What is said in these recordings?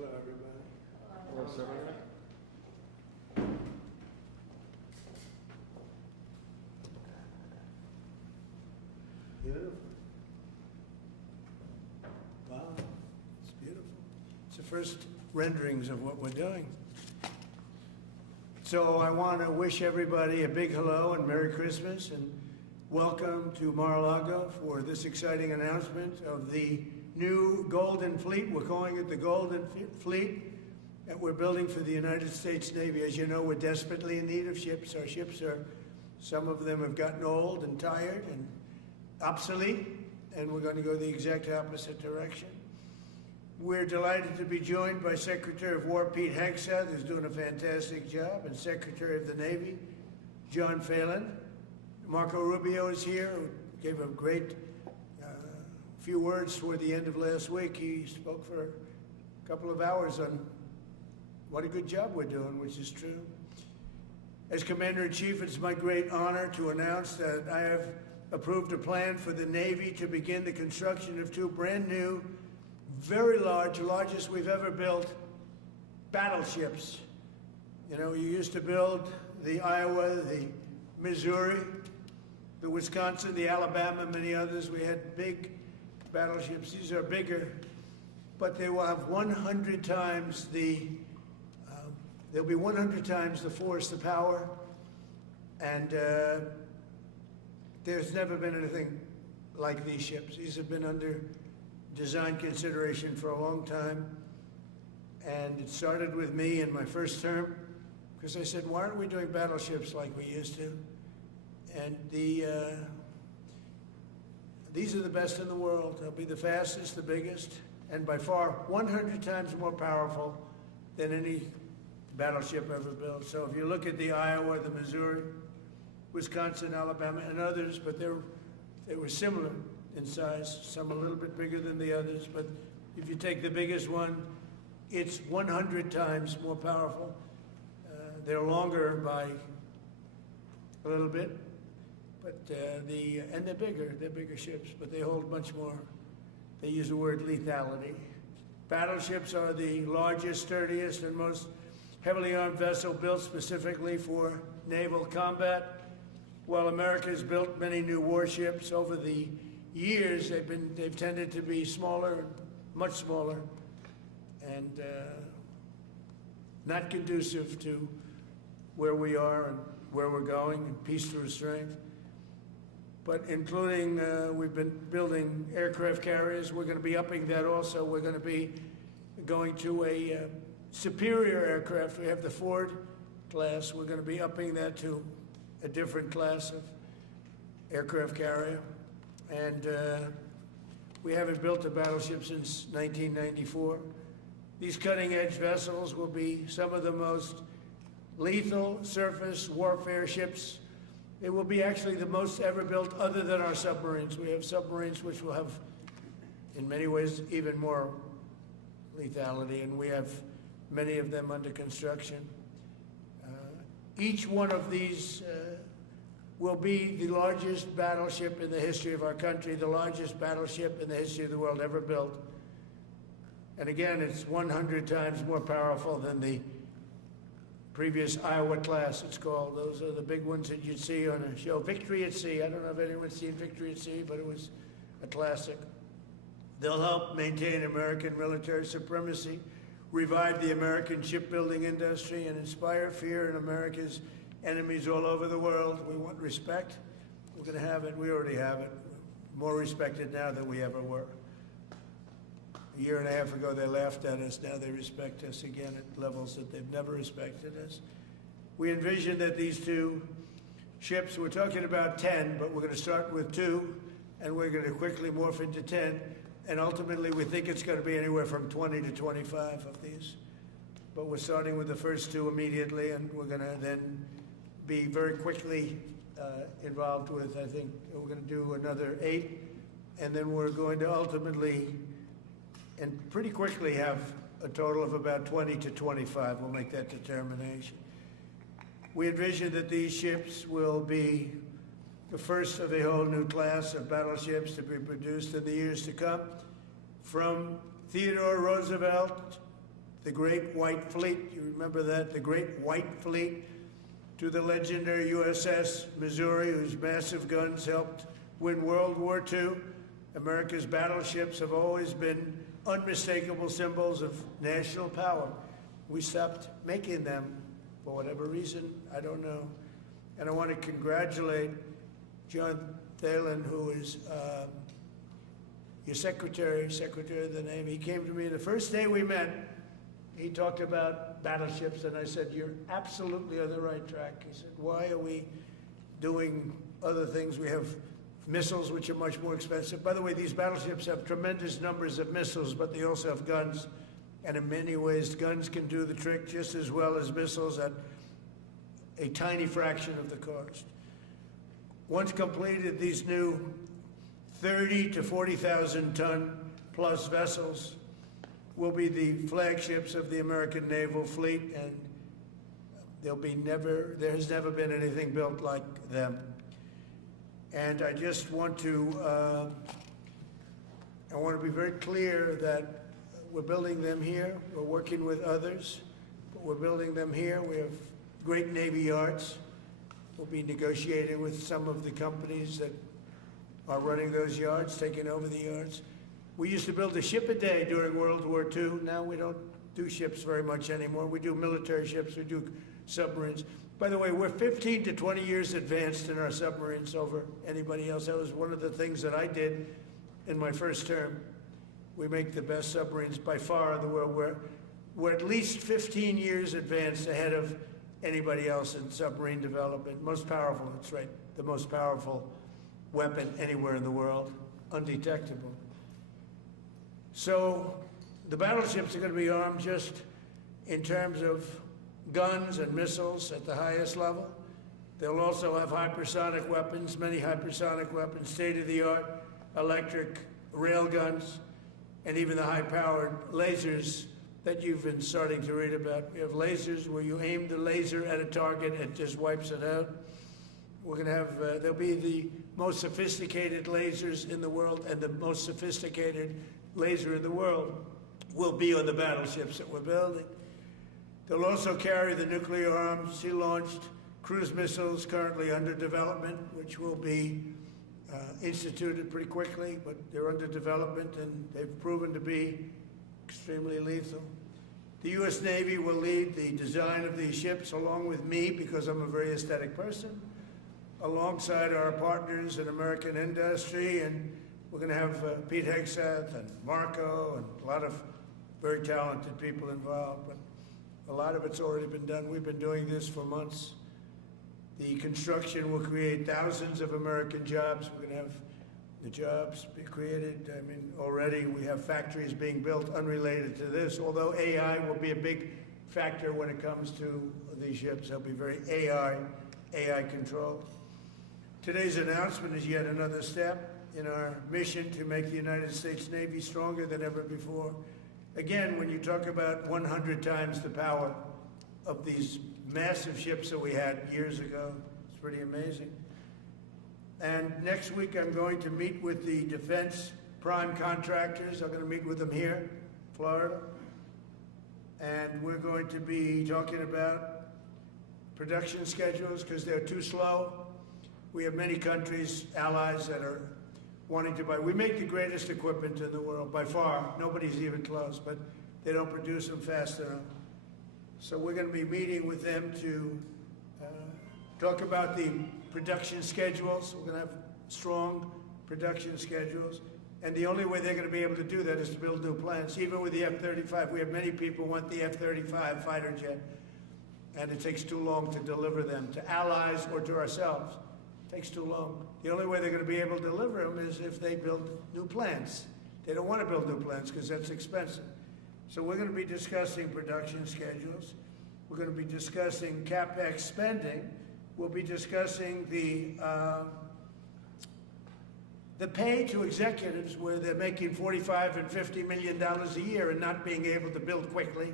Hello, everybody. Hello, sir. Beautiful. Wow, it's beautiful. It's the first renderings of what we're doing. So I want to wish everybody a big hello and Merry Christmas and welcome to Mar-a-Lago for this exciting announcement of the new Golden Fleet. We're calling it the Golden Fleet that we're building for the United States Navy. As you know, we're desperately in need of ships. Our ships are, some of them have gotten old and tired and obsolete, and we're going to go the exact opposite direction. We're delighted to be joined by Secretary of War Pete Hegseth, who's doing a fantastic job, and Secretary of the Navy, John Phelan. Marco Rubio is here, who gave a great few words toward the end of last week. He spoke for a couple of hours on what a good job we're doing, which is true. As Commander-in-Chief, it's my great honor to announce that I have approved a plan for the Navy to begin the construction of two brand new, very large, largest we've ever built, battleships. You know, you used to build the Iowa, the Missouri, the Wisconsin, the Alabama, many others. We had big battleships. These are bigger, but they will have 100 times the, they'll be 100 times the force, the power, and there's never been anything like these ships. These have been under design consideration for a long time, and it started with me in my first term, because I said, why aren't we doing battleships like we used to? And these are the best in the world. They'll be the fastest, the biggest, and by far 100 times more powerful than any battleship ever built. So if you look at the Iowa, the Missouri, Wisconsin, Alabama, and others, but they were similar in size, some a little bit bigger than the others, but if you take the biggest one, it's 100 times more powerful. They're longer by a little bit, but and they're bigger ships, but they hold much more. They use the word lethality. Battleships are the largest, sturdiest, and most heavily armed vessel built specifically for naval combat. While America has built many new warships over the years, they've tended to be smaller, much smaller, and not conducive to where we are and where we're going, and peace through strength. But including, we've been building aircraft carriers. We're going to be upping that also. We're going to be going to a superior aircraft. We have the Ford class. We're going to be upping that to a different class of aircraft carrier. And we haven't built a battleship since 1994. These cutting-edge vessels will be some of the most lethal surface warfare ships. They will be actually the most ever built other than our submarines. We have submarines which will have, in many ways, even more lethality, and we have many of them under construction. Each one of these will be the largest battleship in the history of our country, the largest battleship in the history of the world ever built. And again, it's 100 times more powerful than the previous Iowa class, it's called. Those are the big ones that you'd see on a show. Victory at Sea. I don't know if anyone's seen Victory at Sea, but it was a classic. They'll help maintain American military supremacy, revive the American shipbuilding industry, and inspire fear in America's enemies all over the world. We want respect. We're going to have it. We already have it. More respected now than we ever were. A year and a half ago, they laughed at us. Now they respect us again at levels that they've never respected us. We envision that these two ships, we're talking about 10, but we're going to start with 2, and we're going to quickly morph into 10. And ultimately, we think it's going to be anywhere from 20 to 25 of these. But we're starting with the first 2 immediately, and we're going to then be very quickly involved with, I think, we're going to do another 8. And then we're going to ultimately, and pretty quickly, have a total of about 20 to 25. We'll make that determination. We envision that these ships will be the first of a whole new class of battleships to be produced in the years to come. From Theodore Roosevelt the Great White Fleet. You remember that? The Great White Fleet, to the legendary USS Missouri, whose massive guns helped win World War II. America's battleships have always been unmistakable symbols of national power. We stopped making them for whatever reason, I don't know. And I want to congratulate John Phelan, who is your secretary of the Navy. He came to me the first day we met. He talked about battleships, and I said, you're absolutely on the right track. He said, why are we doing other things? We have missiles, which are much more expensive. By the way, these battleships have tremendous numbers of missiles, but they also have guns. And in many ways, guns can do the trick just as well as missiles at a tiny fraction of the cost. Once completed, these new 30 to 40,000 ton plus vessels will be the flagships of the American naval fleet, and there has never been anything built like them. And I just want to, be very clear that we're building them here. We're working with others, but we're building them here. We have great Navy yards. We'll be negotiating with some of the companies that are running those yards, taking over the yards. We used to build a ship a day during World War II. Now we don't do ships very much anymore. We do military ships, we do submarines. By the way, we're 15 to 20 years advanced in our submarines over anybody else. That was one of the things that I did in my first term. We make the best submarines by far in the world. We're at least 15 years advanced ahead of anybody else in submarine development. Most powerful, that's right, the most powerful weapon anywhere in the world, undetectable. So the battleships are going to be armed just in terms of guns and missiles at the highest level. They'll also have hypersonic weapons, many hypersonic weapons, state-of-the-art electric rail guns, and even the high-powered lasers that you've been starting to read about. We have lasers where you aim the laser at a target and it just wipes it out. We're going to have, there'll be the most sophisticated lasers in the world, and the most sophisticated laser in the world will be on the battleships that we're building. They'll also carry the nuclear armed, sea-launched cruise missiles currently under development, which will be instituted pretty quickly, but they're under development and they've proven to be extremely lethal. The U.S. Navy will lead the design of these ships along with me, because I'm a very aesthetic person, alongside our partners in American industry, and we're going to have Pete Hegseth and Marco and a lot of very talented people involved. But a lot of it's already been done. We've been doing this for months. The construction will create thousands of American jobs. We're going to have the jobs be created. I mean, already we have factories being built unrelated to this, although AI will be a big factor when it comes to these ships. They'll be very AI controlled. Today's announcement is yet another step in our mission to make the United States Navy stronger than ever before. Again, when you talk about 100 times the power of these massive ships that we had years ago, it's pretty amazing. And next week I'm going to meet with the defense prime contractors. I'm going to meet with them here, Florida. And we're going to be talking about production schedules because they're too slow. We have many countries, allies, that are wanting to buy. We make the greatest equipment in the world, by far. Nobody's even close, but they don't produce them fast enough. So we're going to be meeting with them to talk about the production schedules. We're going to have strong production schedules. And the only way they're going to be able to do that is to build new plants. Even with the F-35, we have many people who want the F-35 fighter jet, and it takes too long to deliver them to allies or to ourselves. It takes too long. The only way they're going to be able to deliver them is if they build new plants. They don't want to build new plants because that's expensive. So we're going to be discussing production schedules. We're going to be discussing CapEx spending. We'll be discussing the pay to executives where they're making $45 and $50 million a year and not being able to build quickly.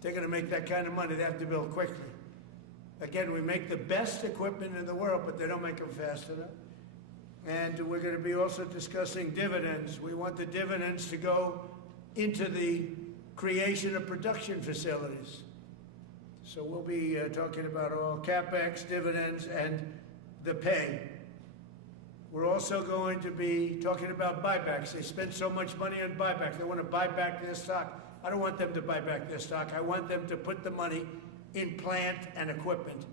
They're going to make that kind of money. They have to build quickly. Again, we make the best equipment in the world, but they don't make them fast enough. And we're going to be also discussing dividends. We want the dividends to go into the creation of production facilities. So we'll be talking about all CapEx, dividends, and the pay. We're also going to be talking about buybacks. They spend so much money on buyback. They want to buy back their stock. I don't want them to buy back their stock. I want them to put the money in plant and equipment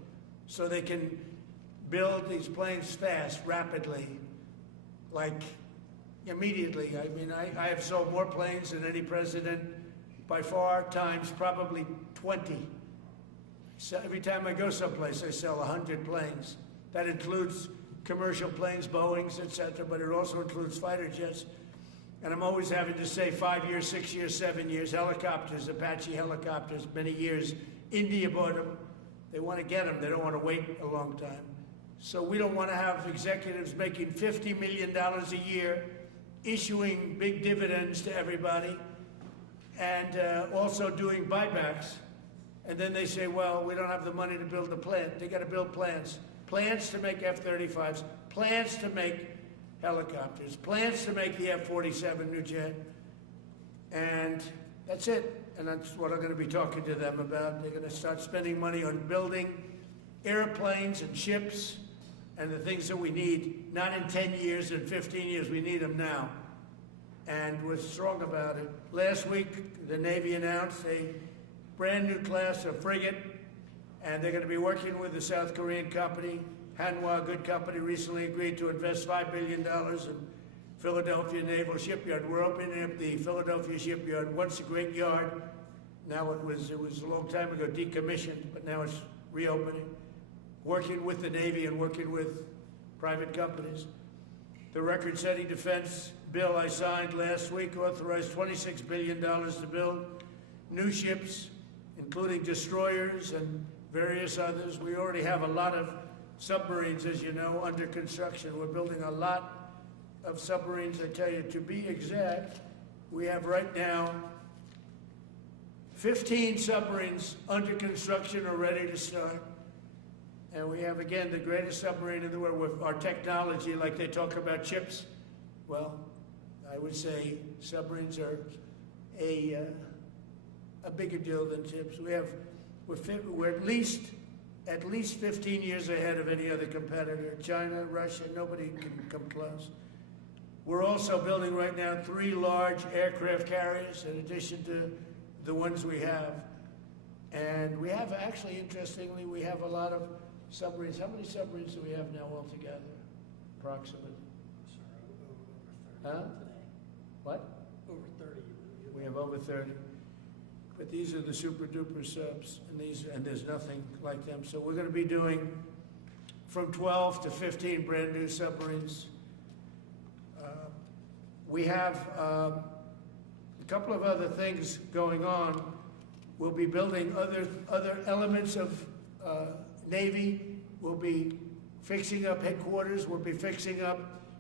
so they can build these planes fast, rapidly, like immediately. I mean, I have sold more planes than any president by far, times probably 20. So every time I go someplace, I sell 100 planes. That includes commercial planes, Boeings, etc., but it also includes fighter jets. And I'm always having to say 5 years, 6 years, 7 years, helicopters, Apache helicopters, many years. India bought them. They want to get them. They don't want to wait a long time. So we don't want to have executives making $50 million a year, issuing big dividends to everybody, and also doing buybacks. And then they say, well, we don't have the money to build a plant. They got to build plants. Plants to make F-35s, plants to make helicopters, plants to make the F-47 new jet. And that's it. And that's what I'm going to be talking to them about. They're going to start spending money on building airplanes and ships and the things that we need, not in 10 years and 15 years. We need them now. And we're strong about it. Last week, the Navy announced a brand new class of frigate, and they're going to be working with the South Korean company. Hanwha, a good company, recently agreed to invest $5 billion in Philadelphia Naval Shipyard. We're opening up the Philadelphia Shipyard. Once a great yard. Now it was a long time ago decommissioned, but now it's reopening. Working with the Navy and working with private companies. The record-setting defense bill I signed last week authorized $26 billion to build new ships, including destroyers and various others. We already have a lot of submarines, as you know, under construction. We're building a lot of submarines. I tell you, to be exact, we have right now 15 submarines under construction or ready to start. And we have, again, the greatest submarine in the world with our technology, like they talk about chips. Well, I would say submarines are a bigger deal than chips. We're at least 15 years ahead of any other competitor. China, Russia, nobody can come close. We're also building right now 3 large aircraft carriers in addition to the ones we have. And we have, actually, interestingly, we have a lot of submarines. How many submarines do we have now altogether, approximately? Huh? What? Over 30. We have over 30. But these are the super duper subs, and there's nothing like them. So we're going to be doing from 12 to 15 brand new submarines. We have a couple of other things going on. We'll be building other elements of Navy. We'll be fixing up headquarters. We'll be fixing up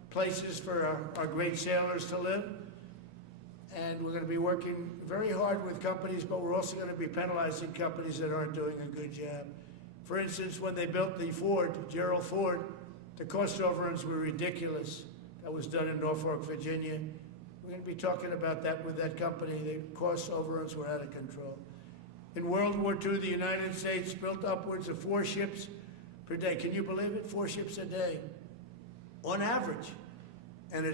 places for our great sailors to live. And we're going to be working very hard with companies, but we're also going to be penalizing companies that aren't doing a good job. For instance, when they built the Ford, Gerald Ford, the cost overruns were ridiculous. That was done in Norfolk, Virginia. We're going to be talking about that with that company. The cost overruns were out of control. In World War II, the United States built upwards of 4 ships per day. Can you believe it? 4 ships a day, on average. And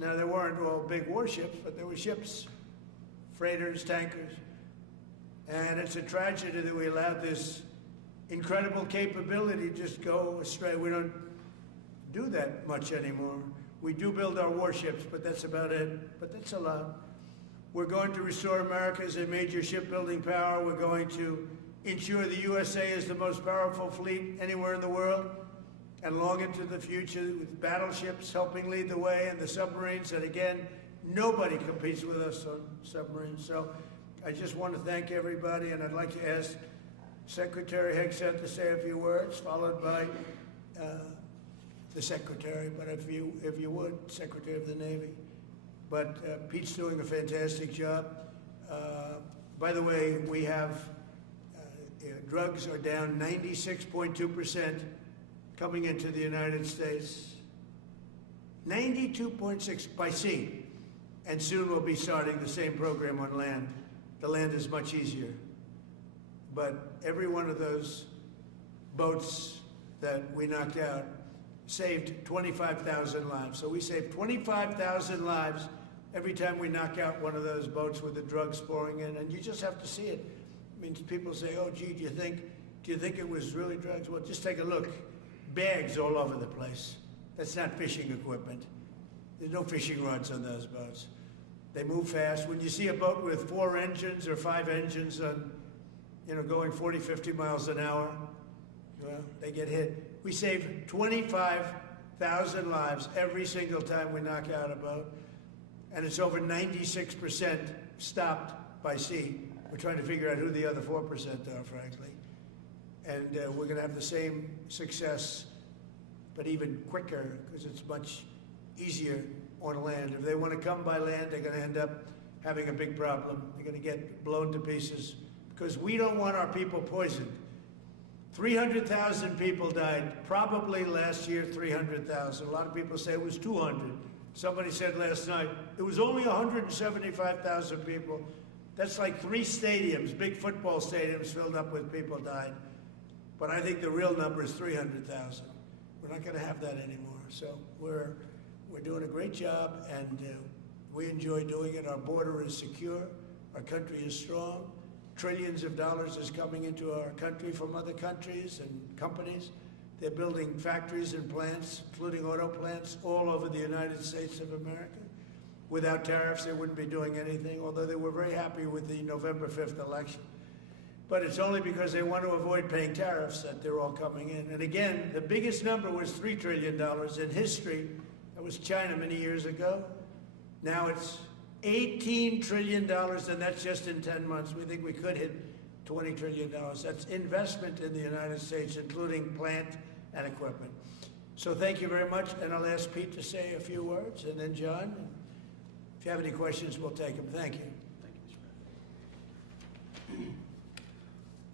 now there weren't all big warships, but there were ships, freighters, tankers. And it's a tragedy that we allowed this incredible capability just go astray. We don't do that much anymore. We do build our warships, but that's about it. But that's a lot. We're going to restore America as a major shipbuilding power. We're going to ensure the USA is the most powerful fleet anywhere in the world, and long into the future with battleships helping lead the way, and the submarines. And again, nobody competes with us on submarines. So I just want to thank everybody, and I'd like to ask Secretary Hegseth to say a few words, followed by the Secretary, but if you would, Secretary of the Navy. But Pete's doing a fantastic job. By the way, we have drugs are down 96.2% coming into the United States. 92.6 by sea. And soon we'll be starting the same program on land. The land is much easier. But every one of those boats that we knocked out saved 25,000 lives. So we saved 25,000 lives every time we knock out one of those boats with the drugs pouring in, and you just have to see it. I mean, people say, "Oh, gee, do you think it was really drugs?" Well, just take a look. Bags all over the place. That's not fishing equipment. There's no fishing rods on those boats. They move fast. When you see a boat with 4 engines or 5 engines on, going 40, 50 miles an hour, well, they get hit. We save 25,000 lives every single time we knock out a boat. And it's over 96% stopped by sea. We're trying to figure out who the other 4% are, frankly. And we're going to have the same success, but even quicker, because it's much easier on land. If they want to come by land, they're going to end up having a big problem. They're going to get blown to pieces, because we don't want our people poisoned. 300,000 people died, probably last year 300,000. A lot of people say it was 200. Somebody said last night, it was only 175,000 people. That's like 3 stadiums, big football stadiums filled up with people died. But I think the real number is 300,000. We're not going to have that anymore. So we're doing a great job, and we enjoy doing it. Our border is secure. Our country is strong. Trillions of dollars is coming into our country from other countries and companies. They're building factories and plants, including auto plants, all over the United States of America. Without tariffs, they wouldn't be doing anything, although they were very happy with the November 5th election. But it's only because they want to avoid paying tariffs that they're all coming in. And again, the biggest number was $3 trillion in history. That was China many years ago. Now it's $18 trillion, and that's just in 10 months. We think we could hit $20 trillion. That's investment in the United States, including plant and equipment. So thank you very much, and I'll ask Pete to say a few words, and then John. If you have any questions, we'll take them. Thank you. Thank you, Mr. President.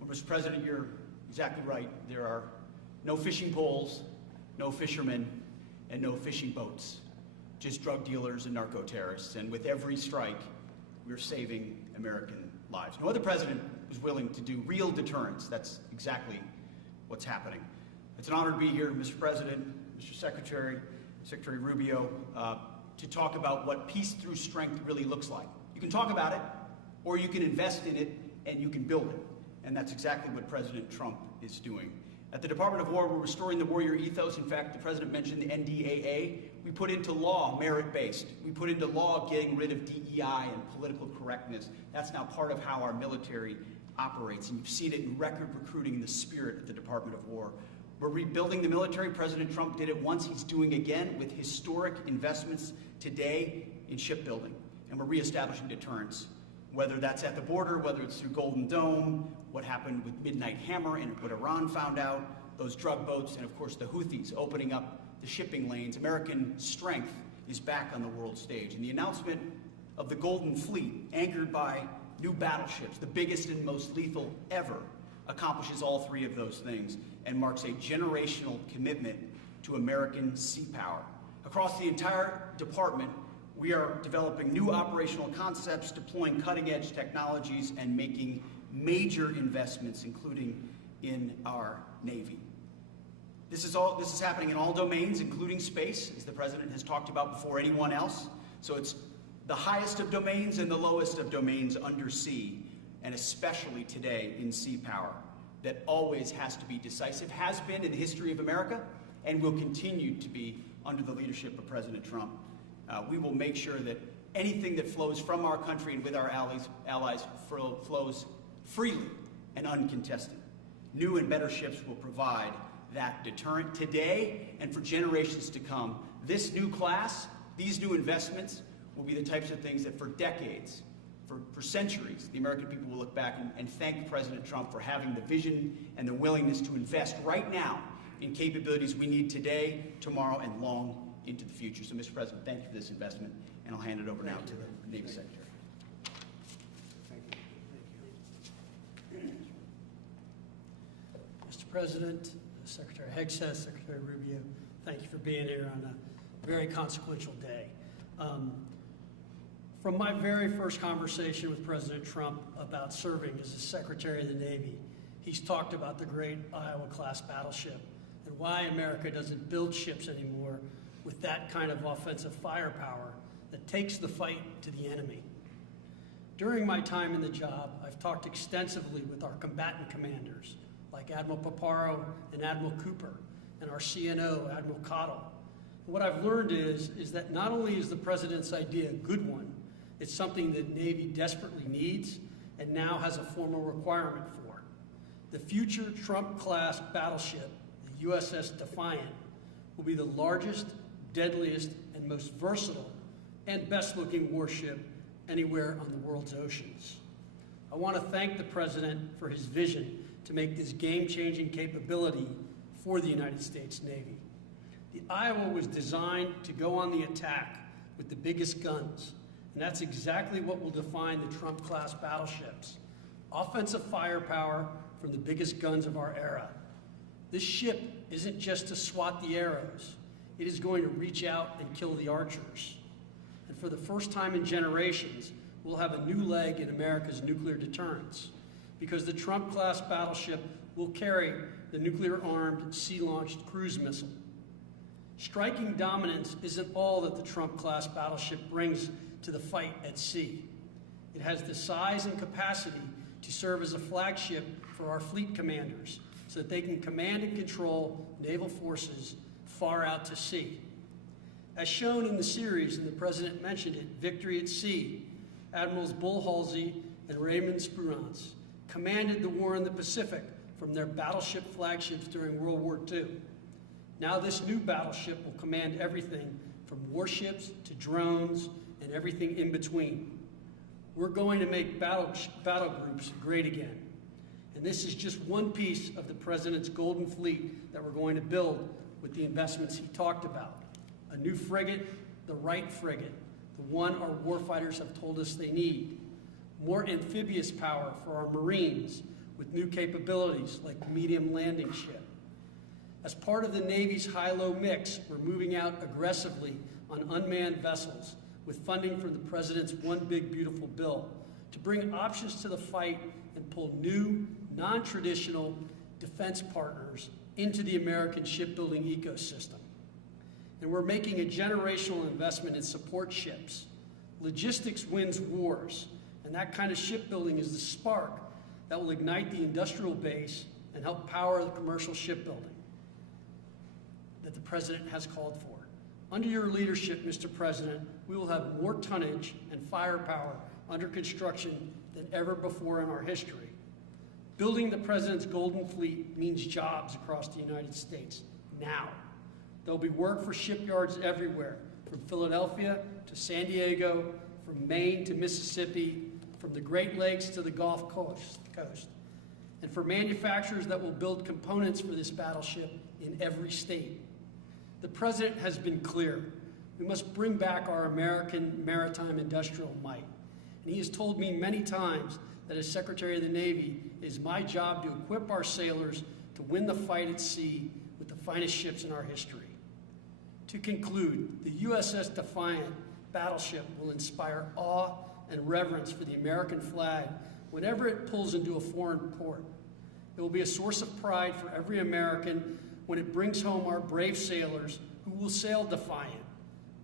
Well, Mr. President, you're exactly right. There are no fishing poles, no fishermen, and no fishing boats. Just drug dealers and narco-terrorists. And with every strike, we're saving American lives. No other president was willing to do real deterrence. That's exactly what's happening. It's an honor to be here, Mr. President, Mr. Secretary, Secretary Rubio, to talk about what peace through strength really looks like. You can talk about it, or you can invest in it, and you can build it. And that's exactly what President Trump is doing. At the Department of War, we're restoring the warrior ethos. In fact, the President mentioned the NDAA. We put into law merit-based. We put into law getting rid of DEI and political correctness. That's now part of how our military operates, and you've seen it in record recruiting in the spirit of the Department of War. We're rebuilding the military. President Trump did it once. He's doing again with historic investments today in shipbuilding, and we're reestablishing deterrence, whether that's at the border, whether it's through Golden Dome, what happened with Midnight Hammer and what Iran found out, those drug boats, and of course the Houthis opening up the shipping lanes. American strength is back on the world stage. And the announcement of the Golden Fleet, anchored by new battleships, the biggest and most lethal ever, accomplishes all 3 of those things and marks a generational commitment to American sea power. Across the entire department, we are developing new operational concepts, deploying cutting-edge technologies, and making major investments, including in our Navy. This is happening in all domains, including space, as the President has talked about before anyone else. So it's the highest of domains and the lowest of domains under sea, and especially today in sea power, that always has to be decisive, has been in the history of America, and will continue to be under the leadership of President Trump. We will make sure that anything that flows from our country and with our allies flows freely and uncontested. New and better ships will provide that deterrent today and for generations to come. This new class, these new investments, will be the types of things that for decades, for centuries, the American people will look back and thank President Trump for having the vision and the willingness to invest right now in capabilities we need today, tomorrow, and long into the future. So, Mr. President, thank you for this investment, and I'll hand it over now to the Navy Secretary. Thank you. Mr. President, Secretary Hegseth, Secretary Rubio, thank you for being here on a very consequential day. From my very first conversation with President Trump about serving as the Secretary of the Navy, he's talked about the great Iowa-class battleship and why America doesn't build ships anymore with that kind of offensive firepower that takes the fight to the enemy. During my time in the job, I've talked extensively with our combatant commanders, like Admiral Paparo and Admiral Cooper, and our CNO, Admiral Cottle. What I've learned is that not only is the President's idea a good one, it's something that Navy desperately needs and now has a formal requirement for. The future Trump-class battleship, the USS Defiant, will be the largest, deadliest, and most versatile and best-looking warship anywhere on the world's oceans. I want to thank the President for his vision to make this game-changing capability for the United States Navy. The Iowa was designed to go on the attack with the biggest guns, and that's exactly what will define the Trump-class battleships. Offensive firepower from the biggest guns of our era. This ship isn't just to swat the arrows. It is going to reach out and kill the archers. And for the first time in generations, we'll have a new leg in America's nuclear deterrence, because the Trump-class battleship will carry the nuclear-armed, sea-launched cruise missile. Striking dominance isn't all that the Trump-class battleship brings to the fight at sea. It has the size and capacity to serve as a flagship for our fleet commanders so that they can command and control naval forces far out to sea. As shown in the series, and the President mentioned it, Victory at Sea, Admirals Bull Halsey and Raymond Spruance commanded the war in the Pacific from their battleship flagships during World War II. Now this new battleship will command everything from warships to drones and everything in between. We're going to make battle groups great again. And this is just one piece of the President's Golden Fleet that we're going to build with the investments he talked about. A new frigate, the right frigate, the one our warfighters have told us they need. More amphibious power for our Marines with new capabilities like the medium landing ship. As part of the Navy's high-low mix, we're moving out aggressively on unmanned vessels with funding from the President's One Big Beautiful Bill to bring options to the fight and pull new, non-traditional defense partners into the American shipbuilding ecosystem. And we're making a generational investment in support ships. Logistics wins wars, and that kind of shipbuilding is the spark that will ignite the industrial base and help power the commercial shipbuilding that the President has called for. Under your leadership, Mr. President, we will have more tonnage and firepower under construction than ever before in our history. Building the President's Golden Fleet means jobs across the United States, now. There'll be work for shipyards everywhere, from Philadelphia to San Diego, from Maine to Mississippi, from the Great Lakes to the Gulf Coast. And for manufacturers that will build components for this battleship in every state. The President has been clear. We must bring back our American maritime industrial might. And he has told me many times that as Secretary of the Navy, it is my job to equip our sailors to win the fight at sea with the finest ships in our history. To conclude, the USS Defiant battleship will inspire awe and reverence for the American flag whenever it pulls into a foreign port. It will be a source of pride for every American when it brings home our brave sailors who will sail defiant,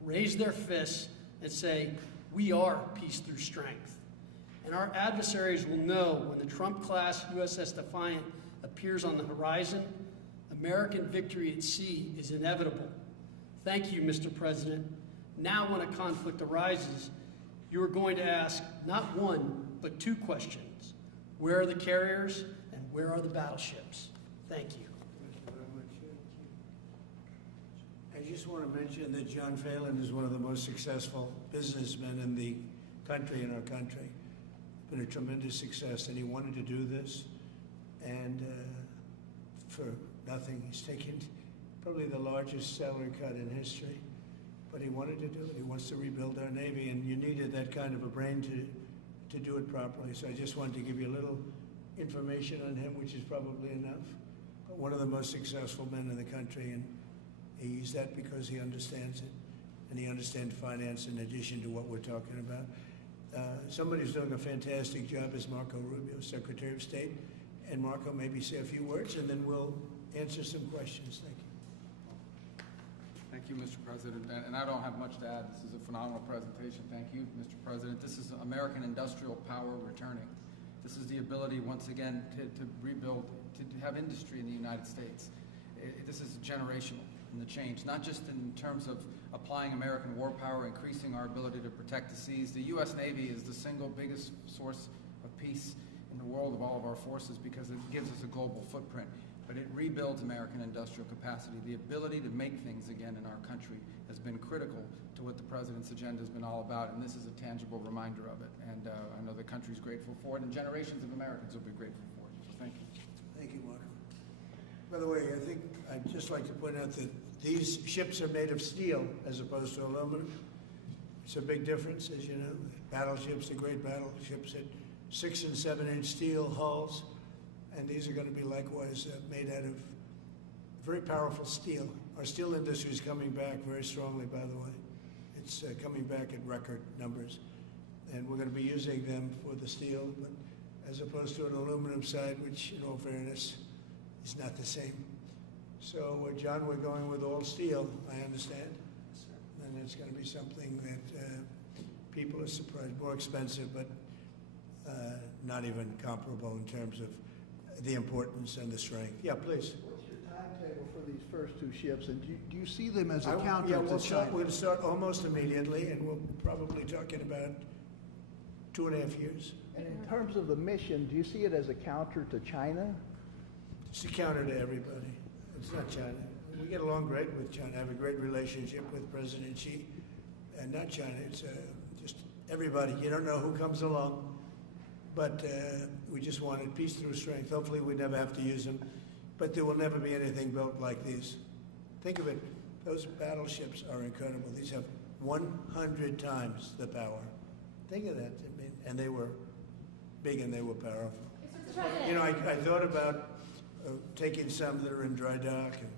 raise their fists, and say, "We are peace through strength." And our adversaries will know when the Trump-class USS Defiant appears on the horizon, American victory at sea is inevitable. Thank you, Mr. President. Now when a conflict arises, you are going to ask not one, but two questions. Where are the carriers and where are the battleships? Thank you. Thank you very much. I just want to mention that John Phelan is one of the most successful businessmen in the country, in our country. Been a tremendous success, and he wanted to do this, and for nothing, he's taken probably the largest salary cut in history, but he wanted to do it. He wants to rebuild our Navy, and you needed that kind of a brain to do it properly. So I just wanted to give you a little information on him, which is probably enough. But one of the most successful men in the country, and he's that because he understands it, and he understands finance in addition to what we're talking about. Somebody's doing a fantastic job is Marco Rubio, Secretary of State. And Marco, maybe say a few words, and then we'll answer some questions. Thank you. Thank you, Mr. President. And I don't have much to add. This is a phenomenal presentation. Thank you, Mr. President. This is American industrial power returning. This is the ability, once again, to rebuild, to have industry in the United States. This is generational in the change, not just in terms of applying American war power, increasing our ability to protect the seas. The U.S. Navy is the single biggest source of peace in the world of all of our forces because it gives us a global footprint. But it rebuilds American industrial capacity. The ability to make things again in our country has been critical to what the President's agenda has been all about, and this is a tangible reminder of it. And I know the country's grateful for it, and generations of Americans will be grateful for it. So thank you. Thank you, Marco. By the way, I think I'd just like to point out that these ships are made of steel as opposed to aluminum. It's a big difference, as you know. Battleships, the great battleships, had 6- and 7-inch steel hulls, and these are going to be likewise made out of very powerful steel. Our steel industry is coming back very strongly, by the way. It's coming back at record numbers, and we're going to be using them for the steel, but as opposed to an aluminum side, which, in all fairness, is not the same. So, John, we're going with all steel, I understand. And it's going to be something that people are surprised, more expensive, but not even comparable in terms of the importance and the strength. Yeah, please. What's your timetable for these first two ships, and do you see them as a counter Yeah, to we'll China? start, almost immediately, and we'll probably talking about 2.5 years. And in terms of the mission, do you see it as a counter to China? It's a counter to everybody. It's not China. We get along great with China. I have a great relationship with President Xi, and not China. It's just everybody. You don't know who comes along, but we just wanted peace through strength. Hopefully we never have to use them, but there will never be anything built like these. Think of it. Those battleships are incredible. These have 100 times the power. Think of that. I mean, and they were big and they were powerful. You know, I thought about taking some that are in dry dock and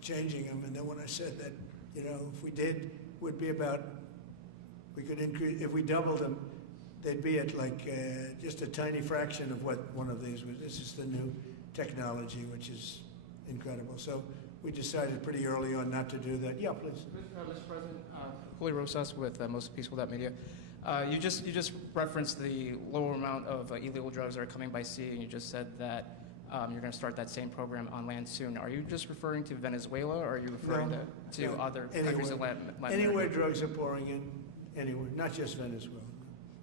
changing them, and then when I said that, you know, if we did, would be about, we could increase, if we doubled them, they'd be at like just a tiny fraction of what one of these was. This is the new technology, which is incredible. So we decided pretty early on not to do that. Yeah, please. Mr. President, Julio Rosas with Most Peaceful Media. You just referenced the lower amount of illegal drugs that are coming by sea, and you just said that you're going to start that same program on land soon. Are you just referring to Venezuela, or are you referring to other countries in Latin America? Anywhere drugs are pouring in, anywhere, not just Venezuela.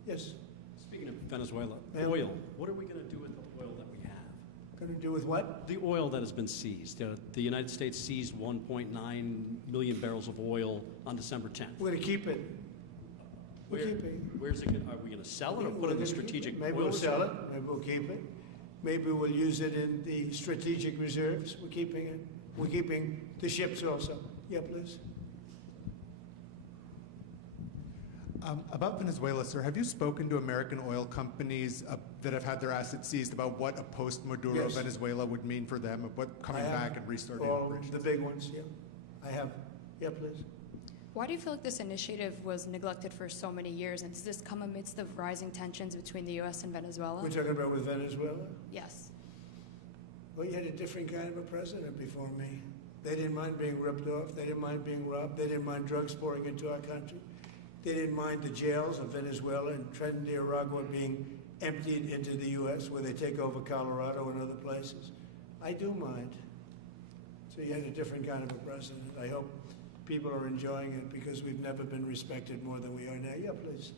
Yes? Speaking of Venezuela, Ma'am? oil. What are we going to do with the oil that we have? Going to do with what? The oil that has been seized. The United States seized 1.9 million barrels of oil on December 10th. We're going to keep it. We're keeping it. Where's it? Are we going to sell it or put it in the strategic? Maybe we'll sell it. Maybe we'll keep it. Maybe we'll use it in the strategic reserves. We're keeping it. We're keeping the ships also. Yeah, please. About Venezuela, sir, have you spoken to American oil companies that have had their assets seized about what a post-Maduro Yes. Venezuela would mean for them, of what coming back and restarting all operations? the big ones, yeah. I have. Yeah, please. Why do you feel like this initiative was neglected for so many years, and does this come amidst the rising tensions between the U.S. and Venezuela? We're talking about with Venezuela? Yes. Well, you had a different kind of a president before me. They didn't mind being ripped off. They didn't mind being robbed. They didn't mind drugs pouring into our country. They didn't mind the jails of Venezuela and Trinidad and Nicaragua being emptied into the U.S., where they take over Colorado and other places. I do mind. So you had a different kind of a president. I hope people are enjoying it because we've never been respected more than we are now. Yeah, please.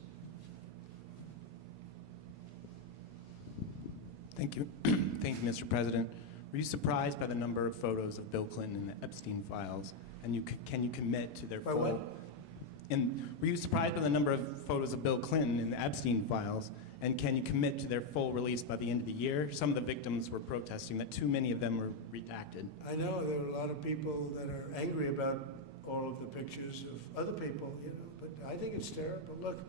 Thank you. Thank you, Mr. President. Were you surprised by the number of photos of Bill Clinton in the Epstein files? And can you commit to their By full... what? And were you surprised by the number of photos of Bill Clinton in the Epstein files? And can you commit to their full release by the end of the year? Some of the victims were protesting that too many of them were redacted. I know there are a lot of people that are angry about all of the pictures of other people, you know, but I think it's terrible. Look,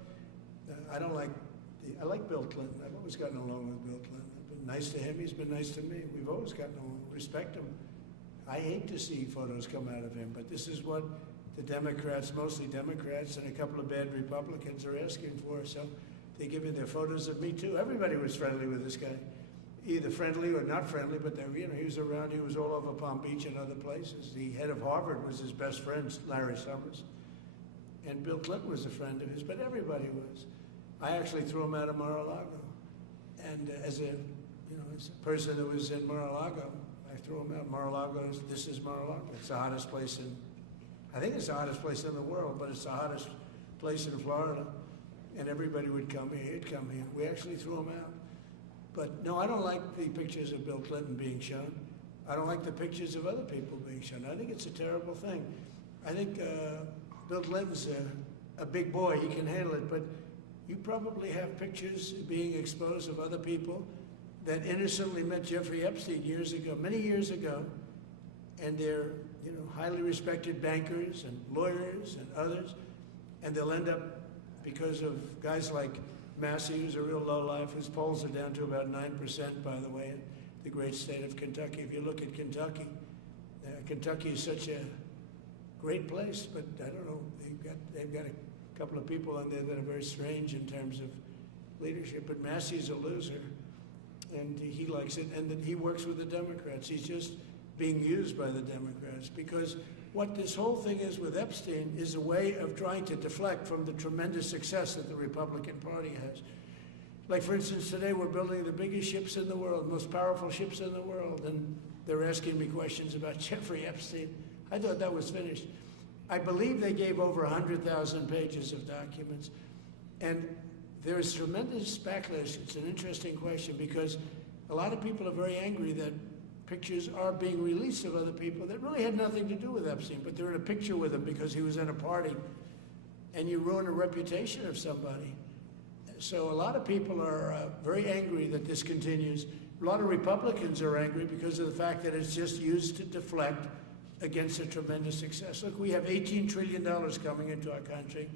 I like Bill Clinton. I've always gotten along with Bill Clinton. I've been nice to him. He's been nice to me. We've always gotten along. Respect him. I hate to see photos come out of him, but this is what the Democrats, mostly Democrats, and a couple of bad Republicans are asking for. So They give me their photos of me too. Everybody was friendly with this guy, either friendly or not friendly, but they, you know, he was around. He was all over Palm Beach and other places. The head of Harvard was his best friend, Larry Summers, and Bill Clinton was a friend of his. But everybody was. I actually threw him out of Mar-a-Lago, and as a person who was in Mar-a-Lago, I threw him out. Mar-a-Lago, this is Mar-a-Lago. It's the hottest place I think it's the hottest place in the world, but it's the hottest place in Florida. And everybody would come here, he'd come here. We actually threw him out. But no, I don't like the pictures of Bill Clinton being shown. I don't like the pictures of other people being shown. I think it's a terrible thing. I think Bill Clinton's a big boy, he can handle it, but you probably have pictures being exposed of other people that innocently met Jeffrey Epstein years ago, many years ago, and they're highly respected bankers and lawyers and others, and they'll end up, because of guys like Massey, who's a real lowlife, whose polls are down to about 9%, by the way, in the great state of Kentucky. If you look at Kentucky, Kentucky is such a great place, but I don't know, they've got a couple of people on there that are very strange in terms of leadership, but Massey's a loser, and he likes it, and then he works with the Democrats. He's just being used by the Democrats, because what this whole thing is with Epstein is a way of trying to deflect from the tremendous success that the Republican Party has. Like, for instance, today we're building the biggest ships in the world, most powerful ships in the world, and they're asking me questions about Jeffrey Epstein. I thought that was finished. I believe they gave over 100,000 pages of documents, and there's tremendous backlash. It's an interesting question, because a lot of people are very angry that pictures are being released of other people that really had nothing to do with Epstein, but they're in a picture with him because he was at a party, and you ruin a reputation of somebody. So a lot of people are very angry that this continues. A lot of Republicans are angry because of the fact that it's just used to deflect against a tremendous success. Look, we have $18 trillion coming into our country.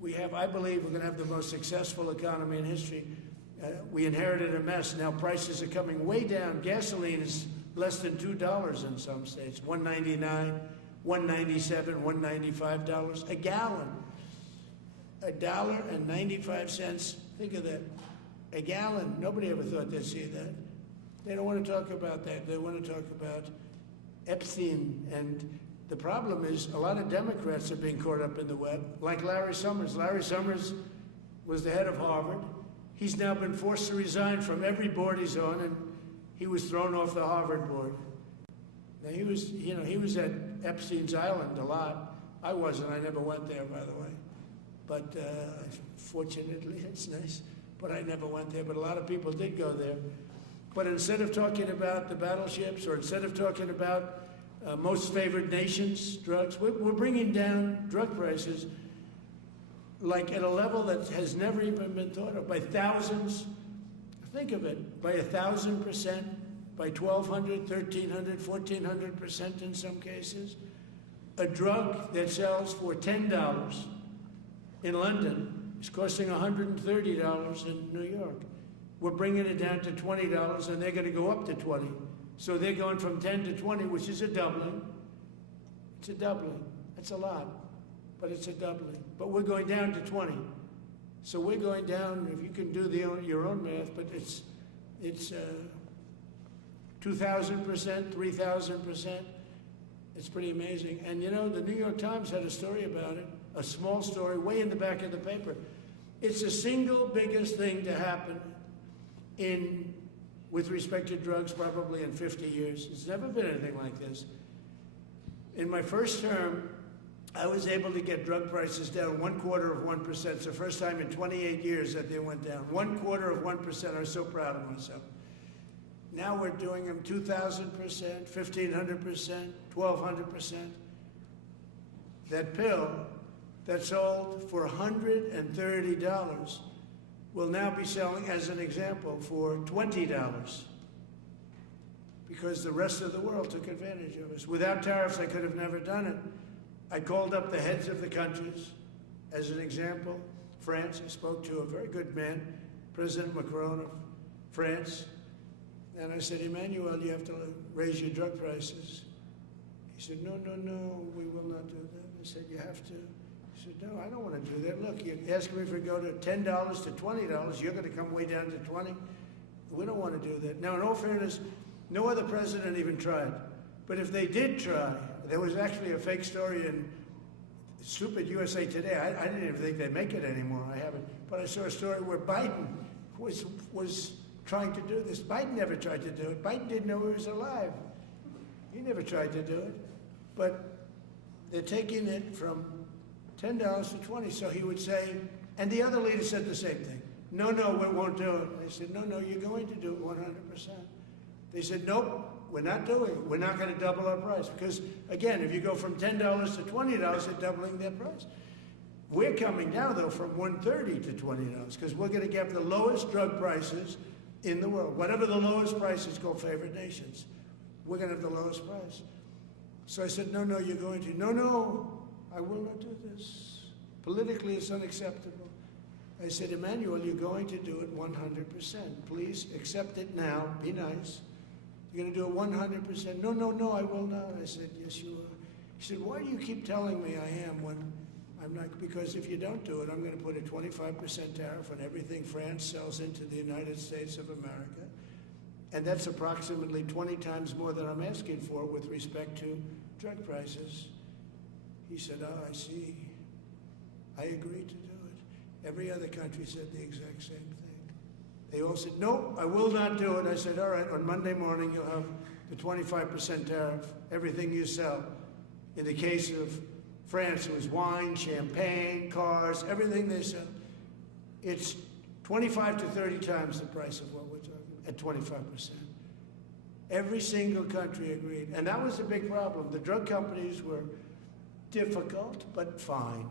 We have, I believe, we're going to have the most successful economy in history. We inherited a mess. Now prices are coming way down. Gasoline is less than $2 in some states. $1.99, $1.97, $1.95 a gallon. $1.95. Think of that. A gallon. Nobody ever thought they'd see that. They don't want to talk about that. They want to talk about Epstein. And the problem is a lot of Democrats are being caught up in the web, like Larry Summers. Larry Summers was the head of Harvard. He's now been forced to resign from every board he's on, and he was thrown off the Harvard board. Now he was at Epstein's Island a lot. I wasn't. I never went there, by the way. But fortunately, it's nice. But I never went there. But a lot of people did go there. But instead of talking about the battleships, or instead of talking about most favored nations drugs, we're bringing down drug prices like at a level that has never even been thought of, by thousands. Think of it, by 1,000%, by 1,200, 1,300, 1,400% in some cases. A drug that sells for $10 in London is costing $130 in New York. We're bringing it down to $20, and they're going to go up to 20. So they're going from 10 to 20, which is a doubling. It's a doubling. That's a lot, but it's a doubling. But we're going down to 20. So we're going down, if you can do your own math, but it's 2,000%, 3,000%. It's pretty amazing. And you know, the New York Times had a story about it, a small story, way in the back of the paper. It's the single biggest thing to happen with respect to drugs probably in 50 years. It's never been anything like this. In my first term, I was able to get drug prices down 0.25%. It's the first time in 28 years that they went down. 0.25%. I was so proud of myself. Now we're doing them 2,000%, 1,500%, 1,200%. That pill that sold for $130 will now be selling, as an example, for $20, because the rest of the world took advantage of us. Without tariffs, I could have never done it. I called up the heads of the countries. As an example, France, I spoke to a very good man, President Macron of France, and I said, Emmanuel, you have to raise your drug prices. He said, no, we will not do that. I said, you have to. I said, no, I don't want to do that. Look, you're asking me for go to $10 to $20. You're going to come way down to 20. We don't want to do that. Now, in all fairness, no other president even tried. But if they did try, there was actually a fake story in stupid USA Today. I didn't even think they'd make it anymore. I haven't. But I saw a story where Biden was trying to do this. Biden never tried to do it. Biden didn't know he was alive. He never tried to do it. But they're taking it from $10 to 20. So he would say, and the other leader said the same thing. No, we won't do it. I said, no, you're going to do it 100%. They said, nope, we're not doing it. We're not going to double our price. Because, again, if you go from $10 to $20, they're doubling their price. We're coming down, though, from $130 to $20, because we're going to get the lowest drug prices in the world. Whatever the lowest price is called favored nations, we're going to have the lowest price. So I said, no, you're going to. No, I will not do this. Politically, it's unacceptable. I said, Emmanuel, you're going to do it 100%. Please accept it now. Be nice. You're going to do it 100%. No, I will not. I said, yes, you are. He said, why do you keep telling me I am when I'm not? Because if you don't do it, I'm going to put a 25% tariff on everything France sells into the United States of America. And that's approximately 20 times more than I'm asking for with respect to drug prices. He said, I see. I agree to do it. Every other country said the exact same thing. They all said, no, I will not do it. I said, all right, on Monday morning you'll have the 25% tariff, everything you sell. In the case of France, it was wine, champagne, cars, everything they sell. It's 25 to 30 times the price of what we're talking at 25%. Every single country agreed. And that was a big problem. The drug companies were difficult, but fine,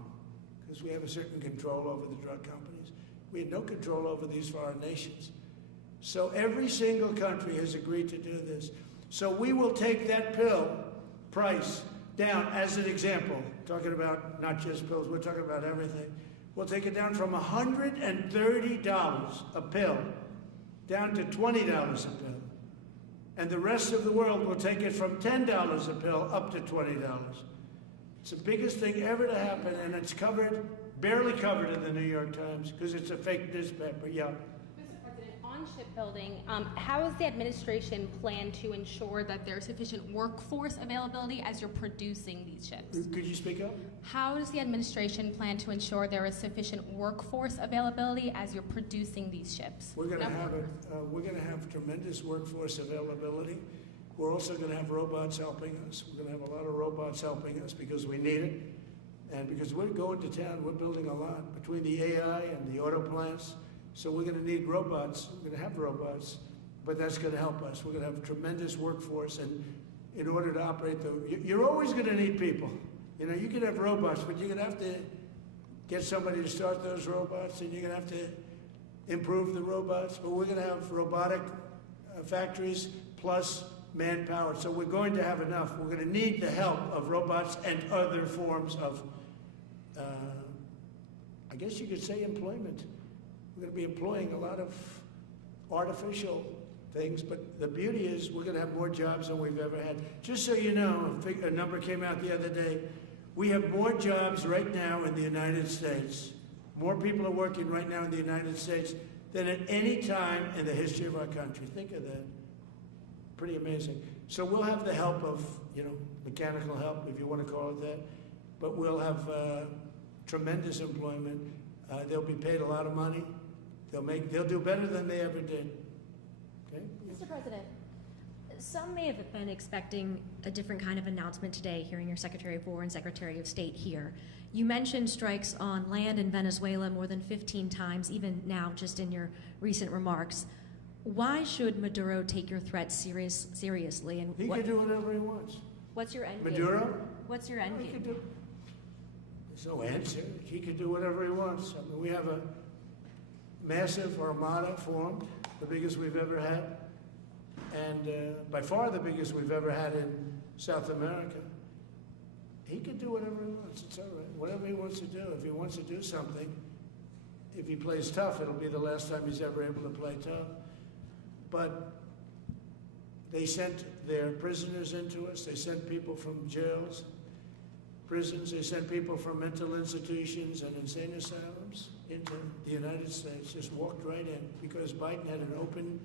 because we have a certain control over the drug companies. We had no control over these foreign nations. So every single country has agreed to do this. So we will take that pill price down as an example, talking about not just pills, we're talking about everything. We'll take it down from $130 a pill down to $20 a pill. And the rest of the world will take it from $10 a pill up to $20. It's the biggest thing ever to happen, and it's covered, barely covered in the New York Times, because it's a fake newspaper. Yeah. Mr. President, on shipbuilding, how does the administration plan to ensure that there's sufficient workforce availability as you're producing these ships? Could you speak up? How does the administration plan to ensure there is sufficient workforce availability as you're producing these ships? We're going to have we're going to have tremendous workforce availability. We're also going to have robots helping us. We're going to have a lot of robots helping us because we need it. And because we're going to town, we're building a lot between the AI and the auto plants. So we're going to need robots. We're going to have robots, but that's going to help us. We're going to have a tremendous workforce. And in order to operate you're always going to need people. You know, you can have robots, but you're going to have to get somebody to start those robots, and you're going to have to improve the robots. But we're going to have robotic factories plus manpower. So we're going to have enough. We're going to need the help of robots and other forms of, I guess you could say, employment. We're going to be employing a lot of artificial things, but the beauty is we're going to have more jobs than we've ever had. Just so you know, a number came out the other day. We have more jobs right now in the United States. More people are working right now in the United States than at any time in the history of our country. Think of that. Pretty amazing. So we'll have the help of, mechanical help, if you want to call it that, but we'll have tremendous employment. They'll be paid a lot of money. They'll do better than they ever did. Okay? Mr. President, some may have been expecting a different kind of announcement today, hearing your Secretary of War and Secretary of State here. You mentioned strikes on land in Venezuela more than 15 times, even now, just in your recent remarks. Why should Maduro take your threats seriously? And he can do whatever he wants. What's your end game? Maduro? What's your end game? There's no answer. He can do whatever he wants. I mean, we have a massive armada formed, the biggest we've ever had, and by far the biggest we've ever had in South America. He can do whatever he wants. It's all right. Whatever he wants to do. If he wants to do something, if he plays tough, it'll be the last time he's ever able to play tough. But they sent their prisoners into us. They sent people from jails. prisons. They sent people from mental institutions and insane asylums into the United States, just walked right in because Biden had an open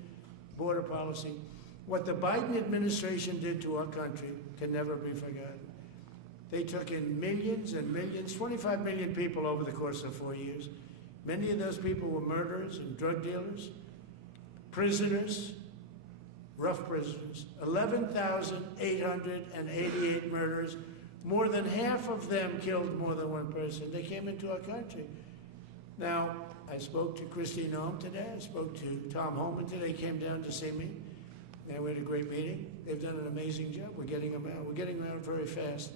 border policy. What the Biden administration did to our country can never be forgotten. They took in millions and millions, 25 million people over the course of 4 years. Many of those people were murderers and drug dealers, prisoners, rough prisoners. 11,888 murders. More than half of them killed more than one person. They came into our country. Now, I spoke to Christine Noem today. I spoke to Tom Homan today. He came down to see me. And we had a great meeting. They've done an amazing job. We're getting them out. We're getting them out very fast.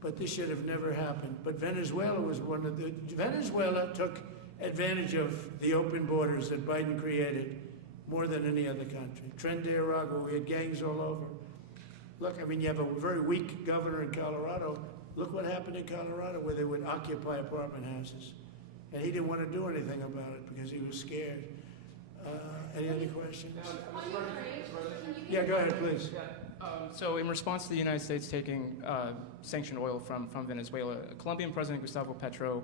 But this should have never happened. But Venezuela was one of the... Venezuela took advantage of the open borders that Biden created more than any other country. Tren de Aragua, we had gangs all over. Look, I mean, you have a very weak governor in Colorado. Look what happened in Colorado where they would occupy apartment houses. And he didn't want to do anything about it because he was scared. Any other questions? Yeah, go ahead, please. So in response to the United States taking sanctioned oil from Venezuela, Colombian President Gustavo Petro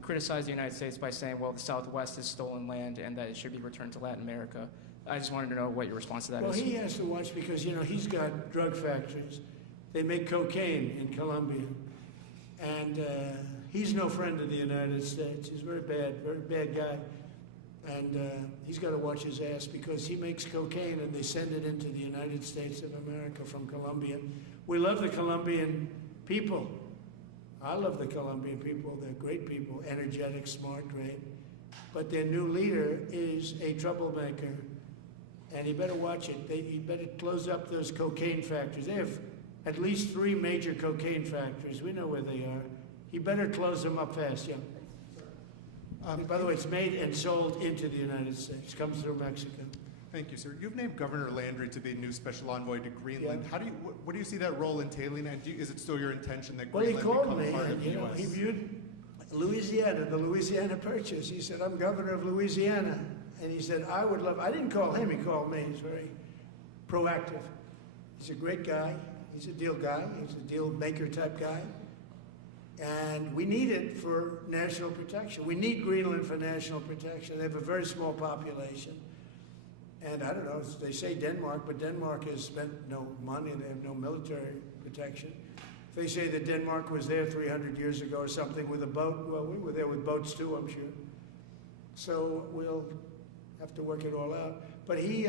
criticized the United States by saying, well, the Southwest is stolen land and that it should be returned to Latin America. I just wanted to know what your response to that is. Well, he has to watch because, you know, he's got drug factories. They make cocaine in Colombia. And he's no friend of the United States. He's very bad guy. And he's got to watch his ass because he makes cocaine and they send it into the United States of America from Colombia. We love the Colombian people. I love the Colombian people. They're great people, energetic, smart, great. But their new leader is a troublemaker. And he better watch it. He better close up those cocaine factories. They have at least 3 major cocaine factories. We know where they are. He better close them up fast, yeah. By the way, it's made and sold into the United States. Comes through Mexico. Thank you, sir. You've named Governor Landry to be new special envoy to Greenland. Yeah. How do you, what do you see that role entailing? And is it still your intention that Well, he Greenland called become me, part of and the you know, U.S.? he viewed Louisiana, the Louisiana Purchase. He said, I'm governor of Louisiana. And he said, I would love, I didn't call him, he called me. He's very proactive. He's a great guy. He's a deal guy. He's a deal maker type guy. And we need it for national protection. We need Greenland for national protection. They have a very small population. And I don't know, they say Denmark, but Denmark has spent no money and they have no military protection. If they say that Denmark was there 300 years ago or something with a boat, well, we were there with boats too, I'm sure. So we'll have to work it all out. But he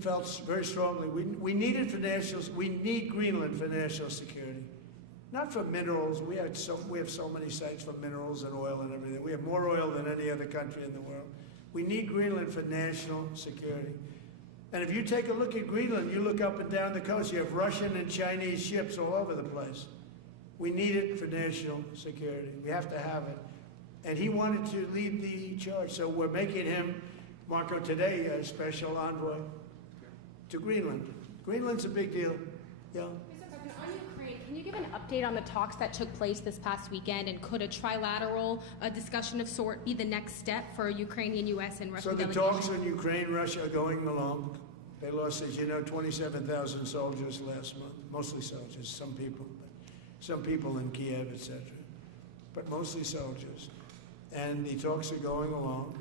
felt very strongly, we need it for we need Greenland for national security. Not for minerals. We have so many sites for minerals and oil and everything. We have more oil than any other country in the world. We need Greenland for national security. And if you take a look at Greenland, you look up and down the coast, you have Russian and Chinese ships all over the place. We need it for national security. We have to have it. And he wanted to lead the charge. So we're making him, Marco, today, a special envoy to Greenland. Greenland's a big deal. Yeah. Can you give an update on the talks that took place this past weekend, and could a trilateral discussion of sort be the next step for Ukrainian, U.S., and Russian delegation? So the talks on Ukraine, Russia are going along. They lost, as you know, 27,000 soldiers last month, mostly soldiers, some people in Kiev, etc., but mostly soldiers. And the talks are going along.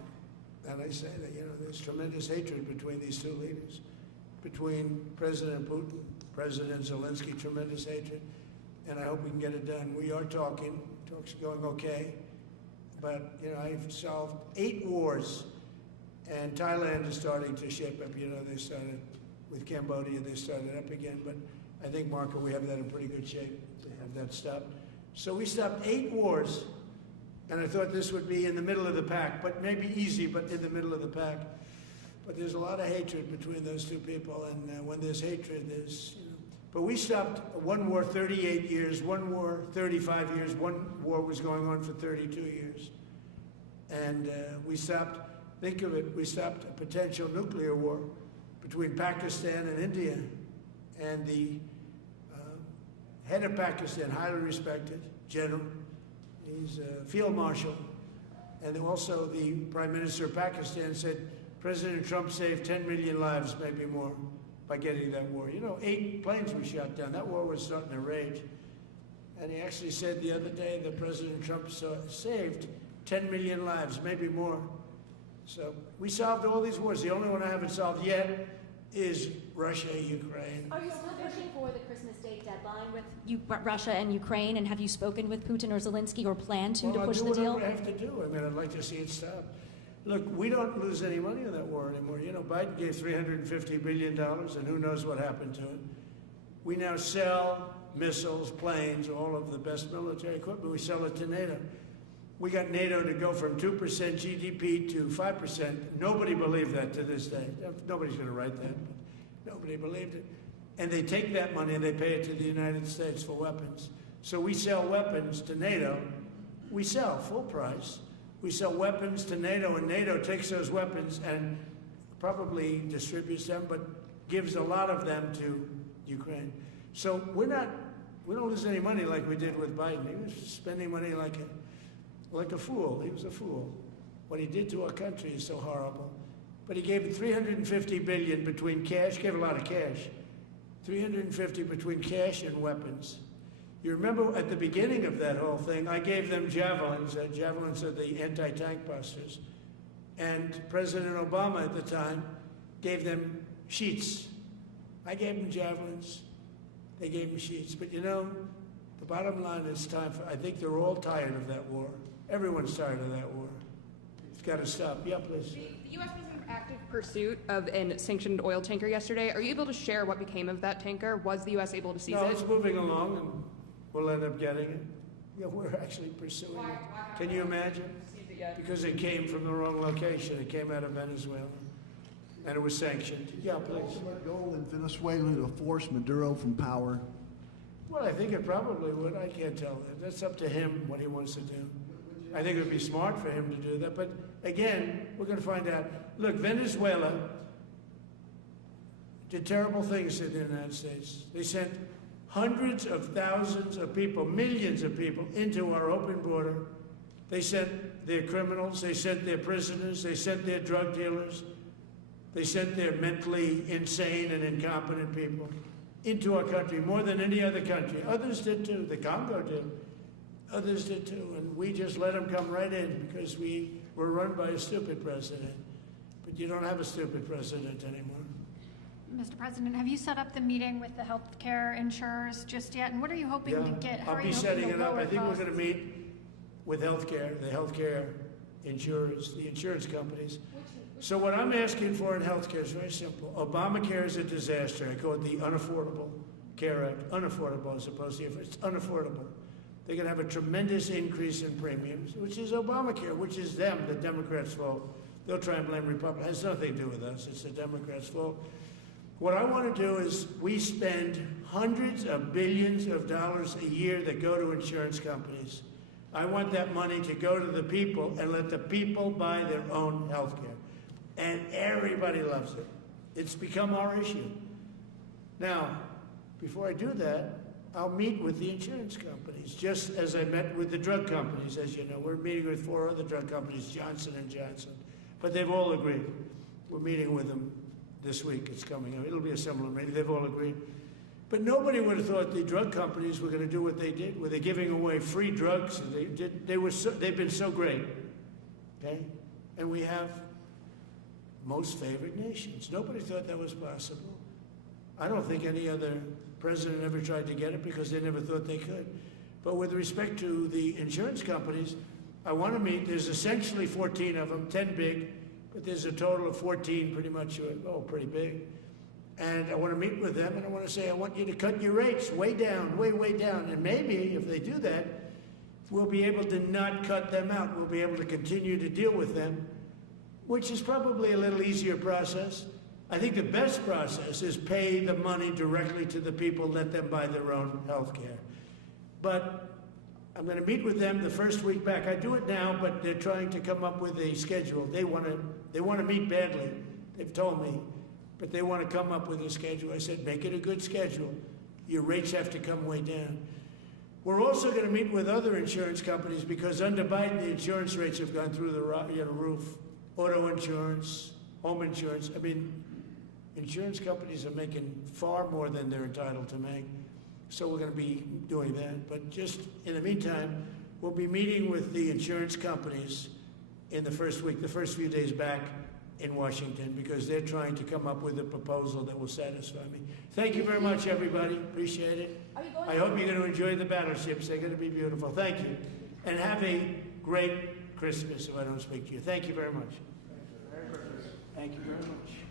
And I say that, you know, there's tremendous hatred between these two leaders, between President Putin, President Zelensky, tremendous hatred, and I hope we can get it done. We are talking, talks are going okay, but, you know, I've solved 8 wars, and Thailand is starting to ship up. You know, they started with Cambodia, they started up again, but I think, Marco, we have that in pretty good shape to have that stopped. So we stopped 8 wars, and I thought this would be in the middle of the pack, but maybe easy, but in the middle of the pack. But there's a lot of hatred between those two people, and when there's hatred, there's, you know. But we stopped one war 38 years, one war 35 years, one war was going on for 32 years. And we stopped, think of it, we stopped a potential nuclear war between Pakistan and India. And the head of Pakistan, highly respected general, he's a field marshal, and also the Prime Minister of Pakistan said, President Trump saved 10 million lives, maybe more, by getting that war. 8 planes were shot down. That war was starting to rage. And he actually said the other day that President Trump saved 10 million lives, maybe more. So we solved all these wars. The only one I haven't solved yet is Russia, Ukraine. Are you still pushing for the Christmas Day deadline with Russia and Ukraine? And have you spoken with Putin or Zelensky or plan to push the deal? I'll do whatever I have to do. I mean, I'd like to see it stop. Look, we don't lose any money on that war anymore. Biden gave $350 billion, and who knows what happened to it. We now sell missiles, planes, all of the best military equipment. We sell it to NATO. We got NATO to go from 2% GDP to 5%. Nobody believed that to this day. Nobody's going to write that, but nobody believed it. And they take that money and they pay it to the United States for weapons. So we sell weapons to NATO. We sell full price. We sell weapons to NATO, and NATO takes those weapons and probably distributes them, but gives a lot of them to Ukraine. So we don't lose any money like we did with Biden. He was spending money like a fool. He was a fool. What he did to our country is so horrible. But he gave $350 billion between cash, gave a lot of cash, $350 between cash and weapons. You remember at the beginning of that whole thing, I gave them javelins. Javelins are the anti-tank busters. And President Obama at the time gave them sheets. I gave them javelins. They gave them sheets. But the bottom line is time for, I think they're all tired of that war. Everyone's tired of that war. It's got to stop. Yeah, please. The U.S. was in active pursuit of a sanctioned oil tanker yesterday. Are you able to share what became of that tanker? Was the U.S. able to seize it? No, it's moving along, and we'll end up getting it. Yeah, we're actually pursuing it. Can you imagine? Because it came from the wrong location. It came out of Venezuela, and it was sanctioned. Yeah, please. Ultimate goal in Venezuela to force Maduro from power. Well, I think it probably would. I can't tell that. That's up to him what he wants to do. I think it would be smart for him to do that. But again, we're going to find out. Look, Venezuela did terrible things to the United States. They sent hundreds of thousands of people, millions of people, into our open border. They sent their criminals, they sent their prisoners, they sent their drug dealers, they sent their mentally insane and incompetent people into our country more than any other country. Others did too. The Congo did. Others did too. And we just let them come right in because we were run by a stupid president. But you don't have a stupid president anymore. Mr. President, have you set up the meeting with the healthcare insurers just yet? And what are you hoping to get? I'll be setting it up. I think we're going to meet with the healthcare insurers, the insurance companies. So what I'm asking for in healthcare is very simple. Obamacare is a disaster. I call it the Unaffordable Care Act. Unaffordable as opposed to it's unaffordable. They're going to have a tremendous increase in premiums, which is Obamacare, which is them, the Democrats' fault. They'll try and blame Republicans. It has nothing to do with us. It's the Democrats' fault. What I want to do is we spend hundreds of billions of dollars a year that go to insurance companies. I want that money to go to the people and let the people buy their own health care. And everybody loves it. It's become our issue. Now, before I do that, I'll meet with the insurance companies, just as I met with the drug companies. As you know, we're meeting with 4 other drug companies, Johnson & Johnson. But they've all agreed. We're meeting with them this week. It's coming up. It'll be a similar meeting. They've all agreed. But nobody would have thought the drug companies were going to do what they did, where they're giving away free drugs. They've been so great, okay? And we have most favored nations. Nobody thought that was possible. I don't think any other president ever tried to get it because they never thought they could. But with respect to the insurance companies, I want to meet. There's essentially 14 of them, 10 big, but there's a total of 14 pretty much, pretty big. And I want to meet with them, and I want to say, I want you to cut your rates way down, way, way down. And maybe if they do that, we'll be able to not cut them out. We'll be able to continue to deal with them, which is probably a little easier process. I think the best process is pay the money directly to the people, let them buy their own health care. But I'm going to meet with them the first week back. I do it now, but they're trying to come up with a schedule. They want to meet badly, they've told me, but they want to come up with a schedule. I said, make it a good schedule. Your rates have to come way down. We're also going to meet with other insurance companies because under Biden, the insurance rates have gone through the roof. Auto insurance, home insurance. I mean, insurance companies are making far more than they're entitled to make. So we're going to be doing that. But just in the meantime, we'll be meeting with the insurance companies in the first week, the first few days back in Washington, because they're trying to come up with a proposal that will satisfy me. Thank you very much, everybody. Appreciate it. I hope you're going to enjoy the battleships. They're going to be beautiful. Thank you. And have a great Christmas if I don't speak to you. Thank you very much. Thank you very much.